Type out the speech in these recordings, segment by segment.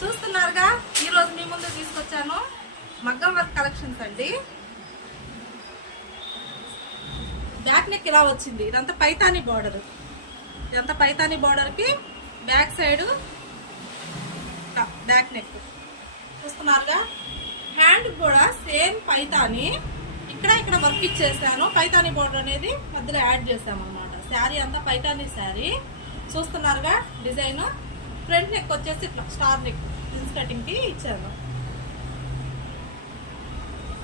చూస్తున్నారుగా ఈరోజు మీ ముందు తీసుకొచ్చాను మగ్గం వర్క్ కలెక్షన్స్ అండి. బ్యాక్ నెక్ ఇలా వచ్చింది. ఇదంతా పైతానీ బార్డర్. ఇదంతా పైతానీ బార్డర్కి బ్యాక్ సైడ్ బ్యాక్ నెక్ చూస్తున్నారుగా. హ్యాండ్ కూడా సేమ్ పైతానీ. ఇక్కడ వర్క్ ఇచ్చేసాను. పైతానీ బార్డర్ అనేది మధ్యలో యాడ్ చేసాము అనమాట. శారీ అంతా పైతానీ శారీ చూస్తున్నారుగా. డిజైన్ ఫ్రంట్ నెక్ వచ్చేసి ఇట్లా స్టార్ నెక్ ప్రిన్స్ కటింగ్ కి ఇచ్చాను.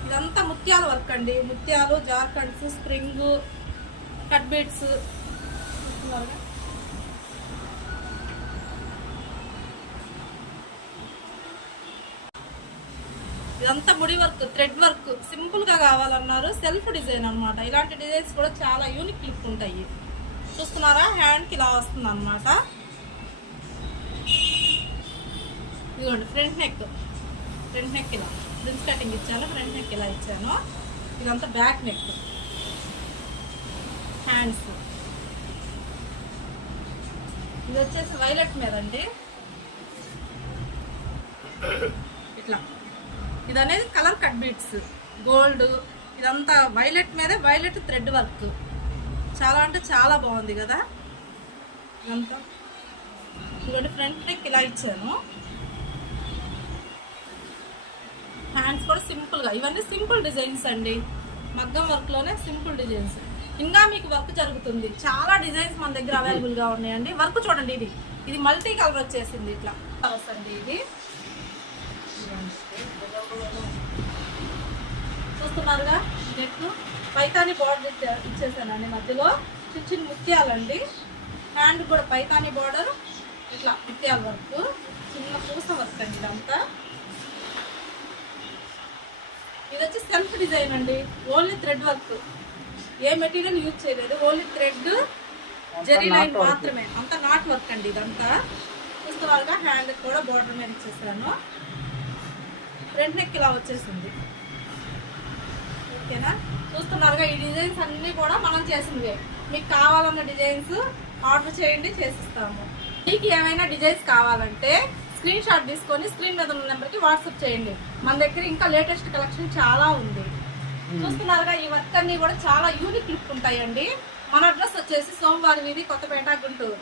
ఇదంతా ముత్యాల వర్క్ అండి. ముత్యాలు, జార్కండ్స్, స్ప్రింగ్, కట్ బీడ్స్ చూస్తున్నారుగా. ఇదంతా ముడి వర్క్, థ్రెడ్ వర్క్, సింపుల్ గా కావాలన్నారు. సెల్ఫ్ డిజైన్ అనమాట. ఇలాంటి డిజైన్స్ కూడా చాలా యూనిక్ లుక్ ఉంటాయి. చూస్తున్నారా, హ్యాండ్ కి ఇలా వస్తుంది అనమాట. ఇదిగోండి ఫ్రంట్ నెక్ ఇలా ప్రిన్స్ కటింగ్ ఇచ్చాను. ఫ్రంట్ నెక్ ఇలా ఇచ్చాను. ఇదంతా బ్యాక్ నెక్. హ్యాండ్స్ ఇది వచ్చేసి వైలెట్ మీద అండి. ఇట్లా ఇది అనేది కలర్ కట్ బీట్స్, గోల్డ్. ఇదంతా వైలెట్ మీద వైలెట్ థ్రెడ్ వర్క్. చాలా అంటే చాలా బాగుంది కదా. ఇదంతా ఇదిగోండి ఫ్రంట్ నెక్ ఇలా ఇచ్చాను. హ్యాండ్స్ కూడా సింపుల్గా. ఇవన్నీ సింపుల్ డిజైన్స్ అండి. మగ్గం వర్క్లోనే సింపుల్ డిజైన్స్. ఇంకా మీకు వర్క్ జరుగుతుంది. చాలా డిజైన్స్ మన దగ్గర అవైలబుల్గా ఉన్నాయండి. వర్క్ చూడండి. ఇది మల్టీ కలర్ వచ్చేసింది. ఇట్లా కలర్స్ అండి. ఇది చూస్తున్నారుగా. నెక్ పైతానీ బార్డర్ ఇచ్చేసానండి. మధ్యలో చిన్న చిన్న ముత్యాలండి. హ్యాండ్ కూడా పైతానీ బార్డర్, ఇట్లా ముత్యాల వర్క్, చిన్న పూస వర్క్ అండి. ఇదంతా ఇది వచ్చి సెల్ఫ్ డిజైన్ అండి. Only thread work. ఏ మెటీరియల్ యూజ్ చేయలేదు. ఓన్లీ థ్రెడ్, జరీ లైన్ మాత్రమే. అంతా నాట్ వర్క్ అండి. ఇదంతా చూస్తున్నారుగా. హ్యాండ్ కూడా బార్డర్ మీద ఇచ్చేసాను. ఫ్రంట్ నెక్ ఇలా వచ్చేసింది. ఓకేనా. చూస్తున్నారుగా. ఈ డిజైన్స్ అన్నీ కూడా మనం చేసినవే. మీకు కావాలన్న డిజైన్స్ ఆర్డర్ చేయండి, చేసిస్తాము. మీకు ఏమైనా డిజైన్స్ కావాలంటే స్క్రీన్ షాట్ తీసుకొని స్క్రీన్ మీద ఉన్న నెంబర్కి వాట్సాప్ చేయండి. మన దగ్గర ఇంకా లేటెస్ట్ కలెక్షన్ చాలా ఉంది. చూస్తున్నారుగా. ఈ వర్క్ అన్నీ కూడా చాలా యూనిక్ లుక్ ఉంటాయండి. మన అడ్రస్ వచ్చేసి సోమవారం వీధి, కొత్తపేట, గుంటూరు.